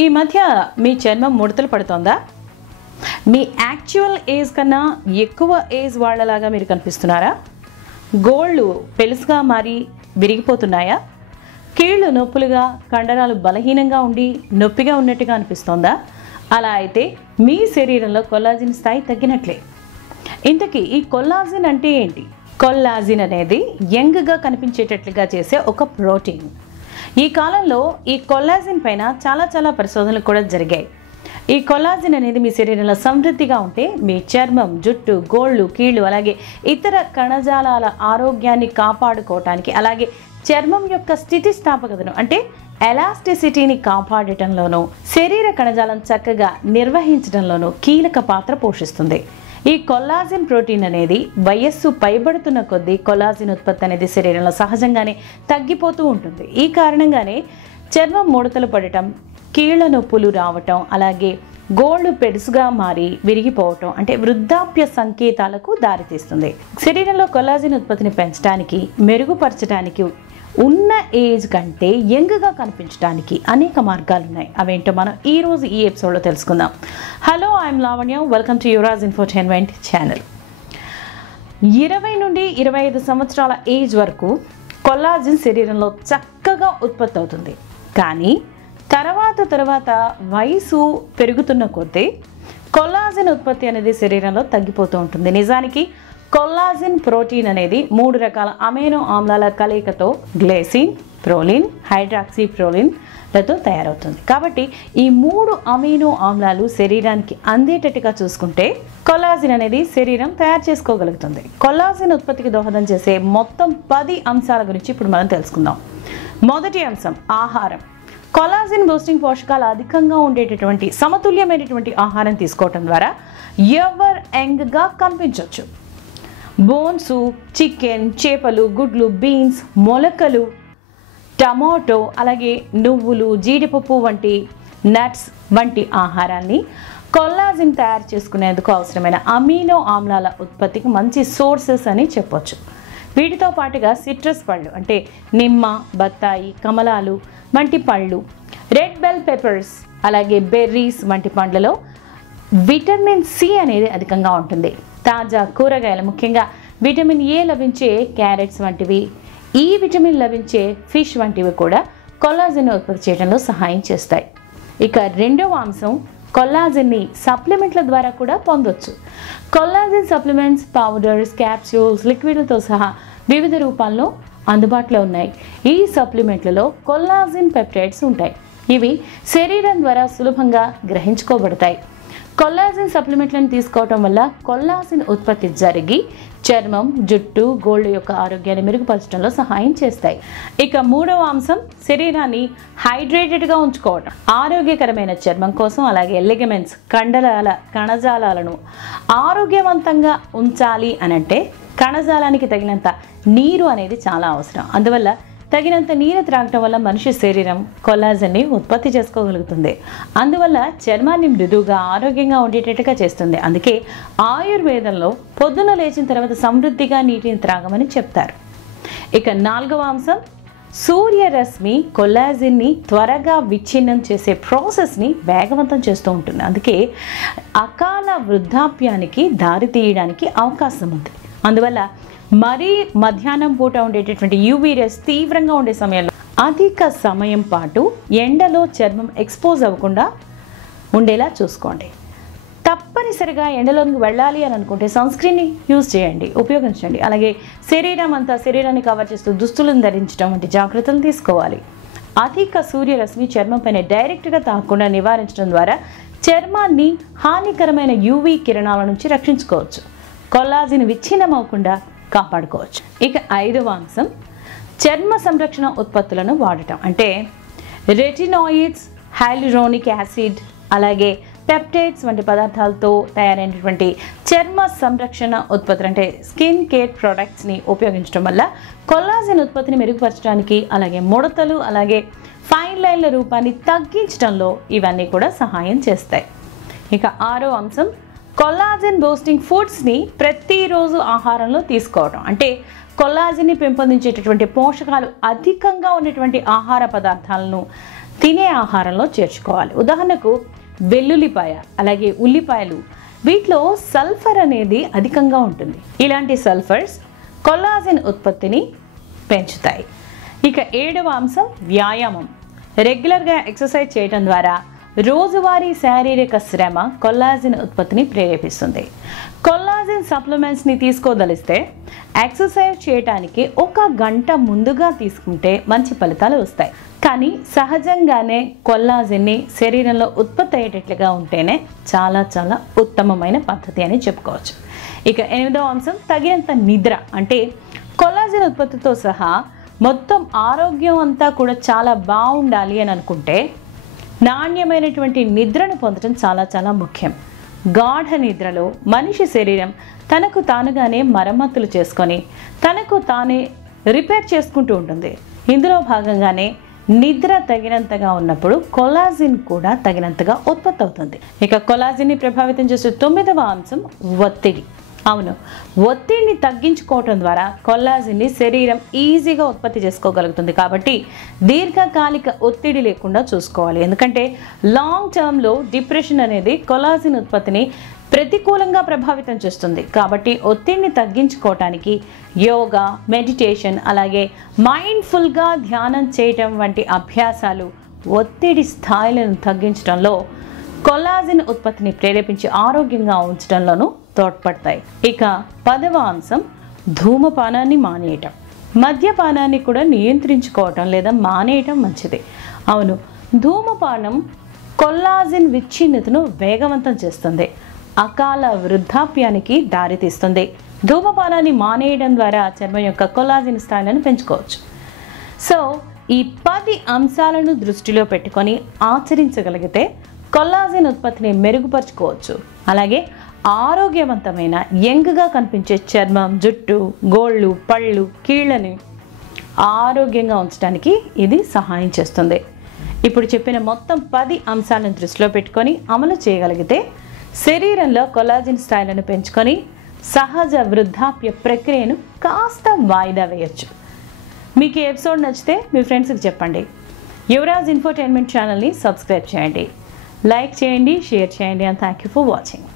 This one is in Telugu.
ఈ మధ్య మీ చర్మం ముడతలు పడుతోందా? మీ యాక్చువల్ ఏజ్ కన్నా ఎక్కువ ఏజ్ వాళ్ళలాగా మీరు కనిపిస్తున్నారా? గోళ్ళు పెలుసుగా మారి విరిగిపోతున్నాయా? కీళ్ళు నొప్పులుగా, కండరాలు బలహీనంగా ఉండి నొప్పిగా ఉన్నట్టుగా అనిపిస్తోందా? అలా అయితే మీ శరీరంలో కొల్లాజిన్ స్థాయి తగ్గినట్లే. ఇంతకీ ఈ కొల్లాజిన్ అంటే ఏంటి? కొల్లాజిన్ అనేది యంగ్గా కనిపించేటట్లుగా చేసే ఒక ప్రోటీన్. ఈ కాలంలో ఈ కొల్లాజిన్ పైన చాలా పరిశోధనలు కూడా జరిగాయి. ఈ కొల్లాజిన్ అనేది మీ శరీరంలో సమృద్ధిగా ఉంటే మీ చర్మం, జుట్టు, గోళ్ళు, కీళ్ళు అలాగే ఇతర కణజాలాల ఆరోగ్యాన్ని కాపాడుకోవటానికి, అలాగే చర్మం యొక్క స్థితిస్థాపకతను అంటే ఎలాస్టిసిటీని కాపాడటంలోనూ, శరీర కణజాలం చక్కగా నిర్వహించడంలోనూ కీలక పాత్ర పోషిస్తుంది. ఈ కొల్లాజిన్ ప్రోటీన్ అనేది వయస్సు పైబడుతున్న కొద్దీ కొల్లాజిన్ ఉత్పత్తి అనేది శరీరంలో సహజంగానే తగ్గిపోతూ ఉంటుంది. ఈ కారణంగానే చర్మం ముడతలు పడటం, కీళ్ళ నొప్పులు రావటం, అలాగే గోళ్ళు పెడుసుగా మారి విరిగిపోవటం అంటే వృద్ధాప్య సంకేతాలకు దారితీస్తుంది. శరీరంలో కొల్లాజిన్ ఉత్పత్తిని పెంచడానికి, మెరుగుపరచడానికి, ఉన్న ఏజ్ కంటే యంగ్గా కనిపించడానికి అనేక మార్గాలు ఉన్నాయి. అవేంటో మనం ఈరోజు ఈ ఎపిసోడ్లో తెలుసుకుందాం. Hello, I'm Lavanya. Welcome to Yuvraj infotainment channel. 20 నుండి 25 సంవత్సరాల ఏజ్ వరకు కొల్లాజిన్ శరీరంలో చక్కగా ఉత్పత్తి అవుతుంది. కానీ తర్వాత వయసు పెరుగుతున్న కొద్దీ కొల్లాజిన్ ఉత్పత్తి అనేది శరీరంలో తగ్గిపోతూ ఉంటుంది. నిజానికి కొల్లాజిన్ ప్రోటీన్ అనేది 3 రకాల అమైనో ఆమ్లాల కలయికతో గ్లైసిన్, ప్రోలిన్, హైడ్రాక్సీ ప్రోలిన్లతో తయారవుతుంది. కాబట్టి ఈ 3 అమైనో ఆమ్లాలు శరీరానికి అందేటట్టుగా చూసుకుంటే కొల్లాజిన్ అనేది శరీరం తయారు చేసుకోగలుగుతుంది. కొల్లాజిన్ ఉత్పత్తికి దోహదం చేసే మొత్తం 10 అంశాల గురించి ఇప్పుడు మనం తెలుసుకుందాం. మొదటి అంశం ఆహారం. కొల్లాజిన్ బూస్టింగ్ పోషకాలు అధికంగా ఉండేటటువంటి సమతుల్యమైనటువంటి ఆహారం తీసుకోవటం ద్వారా ఎవర్ యంగ్గా కనిపించవచ్చు. బోన్స్, చికెన్, చేపలు, గుడ్లు, బీన్స్, మొలకలు, టమాటో, అలాగే నువ్వులు, జీడిపప్పు వంటి నట్స్ వంటి ఆహారాన్ని కొల్లాజిన్ తయారు చేసుకునేందుకు అవసరమైన అమినో ఆమ్లాల ఉత్పత్తికి మంచి సోర్సెస్ అని చెప్పొచ్చు. వీటితో పాటుగా సిట్రస్ పళ్ళు అంటే నిమ్మ, బత్తాయి, కమలాలు వంటి పళ్ళు, రెడ్ బెల్ పెప్పర్స్, అలాగే బెర్రీస్ వంటి పండ్లలో విటమిన్ సి అనేది అధికంగా ఉంటుంది. తాజా కూరగాయలు, ముఖ్యంగా విటమిన్ ఏ లభించే క్యారెట్స్ వంటివి, ఈ విటమిన్ లభించే ఫిష్ వంటివి కూడా కొల్లాజిన్ ఉత్పత్తి చేయడంలో సహాయం చేస్తాయి. ఇక రెండవ అంశం కొల్లాజిన్ని సప్లిమెంట్ల ద్వారా కూడా పొందొచ్చు. కొల్లాజిన్ సప్లిమెంట్స్, పౌడర్స్, క్యాప్సూల్స్, లిక్విడ్లతో సహా వివిధ రూపాల్లో అందుబాటులో ఉన్నాయి. ఈ సప్లిమెంట్లలో కొల్లాజిన్ పెప్టైడ్స్ ఉంటాయి. ఇవి శరీరం ద్వారా సులభంగా గ్రహించుకోబడతాయి. కొల్లాజిన్ సప్లిమెంట్లను తీసుకోవటం వల్ల కొల్లాజిన్ ఉత్పత్తి జరిగి చర్మం, జుట్టు, గోళ్ళ యొక్క ఆరోగ్యాన్ని మెరుగుపరచడంలో సహాయం చేస్తాయి. ఇక మూడవ అంశం శరీరాన్ని హైడ్రేటెడ్గా ఉంచుకోవడం. ఆరోగ్యకరమైన చర్మం కోసం, అలాగే లిగమెంట్స్, కండరాల కణజాలాలను ఆరోగ్యవంతంగా ఉంచాలి అనంటే కణజాలానికి తగినంత నీరు అనేది చాలా అవసరం. అందువల్ల తగినంత నీరు త్రాగటం వల్ల మనిషి శరీరం కొల్లాజిన్ని ఉత్పత్తి చేసుకోగలుగుతుంది. అందువల్ల చర్మాన్ని మృదువుగా, ఆరోగ్యంగా ఉండేటట్టుగా చేస్తుంది. అందుకే ఆయుర్వేదంలో పొద్దున లేచిన తర్వాత సమృద్ధిగా నీటిని త్రాగమని చెప్తారు. ఇక నాలుగవ అంశం సూర్యరశ్మి కొల్లాజిన్ని త్వరగా విచ్ఛిన్నం చేసే ప్రాసెస్ని వేగవంతం చేస్తూ ఉంటుంది. అందుకే అకాల వృద్ధాప్యానికి దారి తీయడానికి అవకాశం ఉంది. అందువల్ల మరీ మధ్యాహ్నం పూట ఉండేటటువంటి యూవీ రేస్ తీవ్రంగా ఉండే సమయంలో అధిక సమయం పాటు ఎండలో చర్మం ఎక్స్పోజ్ అవ్వకుండా ఉండేలా చూసుకోండి. తప్పనిసరిగా ఎండలోకి వెళ్ళాలి అని అనుకుంటే సన్ స్క్రీన్ని యూజ్ చేయండి, ఉపయోగించండి. అలాగే శరీరాన్ని కవర్ చేస్తూ దుస్తులను ధరించడం వంటి జాగ్రత్తలు తీసుకోవాలి. అధిక సూర్యరశ్మి చర్మం పైన డైరెక్ట్గా తాకకుండా నివారించడం ద్వారా చర్మాన్ని హానికరమైన యూవీ కిరణాల నుంచి రక్షించుకోవచ్చు. కొల్లాజిన్ విచ్ఛిన్నం అవ్వకుండా కాపాడుకోవచ్చు. ఇక ఐదవ అంశం చర్మ సంరక్షణ ఉత్పత్తులను వాడటం. అంటే రెటినాయిడ్స్, హైలురోనిక్ యాసిడ్, అలాగే పెప్టైడ్స్ వంటి పదార్థాలతో తయారైనటువంటి చర్మ సంరక్షణ ఉత్పత్తులు అంటే స్కిన్ కేర్ ప్రొడక్ట్స్ని ఉపయోగించడం వల్ల కొల్లాజిన్ ఉత్పత్తిని మెరుగుపరచడానికి, అలాగే ముడతలు, అలాగే ఫైన్ లైన్ల రూపాన్ని తగ్గించడంలో ఇవన్నీ కూడా సహాయం చేస్తాయి. ఇక ఆరో అంశం కొల్లాజిన్ బూస్టింగ్ ఫుడ్స్ని ప్రతిరోజు ఆహారంలో తీసుకోవడం. అంటే కొల్లాజిన్ని పెంపొందించేటటువంటి పోషకాలు అధికంగా ఉన్నటువంటి ఆహార పదార్థాలను తినే ఆహారంలో చేర్చుకోవాలి. ఉదాహరణకు వెల్లుల్లిపాయ, అలాగే ఉల్లిపాయలు, వీటిలో సల్ఫర్ అనేది అధికంగా ఉంటుంది. ఇలాంటి సల్ఫర్స్ కొల్లాజెన్ ఉత్పత్తిని పెంచుతాయి. ఇక 7వ అంశం వ్యాయామం. రెగ్యులర్గా ఎక్సర్సైజ్ చేయడం ద్వారా రోజువారీ శారీరక శ్రమ కొల్లాజెన్ ఉత్పత్తిని ప్రేరేపిస్తుంది. కొల్లాజెన్ సప్లిమెంట్స్ని తీసుకోదలిస్తే ఎక్సర్సైజ్ చేయడానికి 1 గంట ముందుగా తీసుకుంటే మంచి ఫలితాలు వస్తాయి. కానీ సహజంగానే కొల్లాజెన్ని శరీరంలో ఉత్పత్తి అయ్యేటట్లుగా ఉంటేనే చాలా చాలా ఉత్తమమైన పద్ధతి అని చెప్పుకోవచ్చు. ఇక 8వ అంశం తగినంత నిద్ర. అంటే కొల్లాజెన్ ఉత్పత్తితో సహా మొత్తం ఆరోగ్యం అంతా కూడా చాలా బాగుండాలి అని అనుకుంటే నాణ్యమైనటువంటి నిద్రను పొందడం చాలా చాలా ముఖ్యం. గాఢ నిద్రలో మనిషి శరీరం తనకు తానుగానే మరమ్మతులు చేసుకొని తనకు తానే రిపేర్ చేసుకుంటూ ఉంటుంది. ఇందులో భాగంగానే నిద్ర తగినంతగా ఉన్నప్పుడు కొల్లాజెన్ కూడా తగినంతగా ఉత్పత్తి అవుతుంది. ఇక కొల్లాజెన్ని ప్రభావితం చేసే 9వ అంశం ఒత్తిడి. అవును, ఒత్తిడిని తగ్గించుకోవటం ద్వారా కొల్లాజెన్ని శరీరం ఈజీగా ఉత్పత్తి చేసుకోగలుగుతుంది. కాబట్టి దీర్ఘకాలిక ఒత్తిడి లేకుండా చూసుకోవాలి. ఎందుకంటే లాంగ్ టర్మ్లో డిప్రెషన్ అనేది కొల్లాజెన్ ఉత్పత్తిని ప్రతికూలంగా ప్రభావితం చేస్తుంది. కాబట్టి ఒత్తిడిని తగ్గించుకోవటానికి యోగా, మెడిటేషన్, అలాగే మైండ్ఫుల్గా ధ్యానం చేయటం వంటి అభ్యాసాలు ఒత్తిడి స్థాయిలను తగ్గించడంలో, కొల్లాజెన్ ఉత్పత్తిని ప్రేరేపించి ఆరోగ్యంగా ఉంచడంలోనూ తోడ్పడతాయి. ఇక 10వ అంశం ధూమపానాన్ని మానేయటం. మద్యపానాన్ని కూడా నియంత్రించుకోవటం లేదా మానేయటం మంచిది. అవును, ధూమపానం కొల్లాజెన్ విచ్ఛిన్నతను వేగవంతం చేస్తుంది, అకాల వృద్ధాప్యానికి దారితీస్తుంది. ధూమపానాన్ని మానేయడం ద్వారా చర్మం యొక్క కొల్లాజెన్ స్థాయిలను పెంచుకోవచ్చు. సో ఈ 10 అంశాలను దృష్టిలో పెట్టుకొని ఆచరించగలిగితే కొల్లాజెన్ ఉత్పత్తిని మెరుగుపరుచుకోవచ్చు. అలాగే ఆరోగ్యవంతమైన యంగ్గా కనిపించే చర్మం, జుట్టు, గోళ్ళు, పళ్ళు, కీళ్ళని ఆరోగ్యంగా ఉంచడానికి ఇది సహాయం చేస్తుంది. ఇప్పుడు చెప్పిన మొత్తం 10 అంశాలను దృష్టిలో పెట్టుకొని అమలు చేయగలిగితే శరీరంలో కొల్లాజెన్ స్థాయిలను పెంచుకొని సహజ వృద్ధాప్య ప్రక్రియను కాస్త వాయిదా వేయచ్చు. మీకు ఈ ఎపిసోడ్ నచ్చితే మీ ఫ్రెండ్స్కి చెప్పండి. యువరాజ్ ఇన్ఫోటైన్మెంట్ ఛానల్ని సబ్స్క్రైబ్ చేయండి, లైక్ చేయండి, షేర్ చేయండి. And thank you for watching.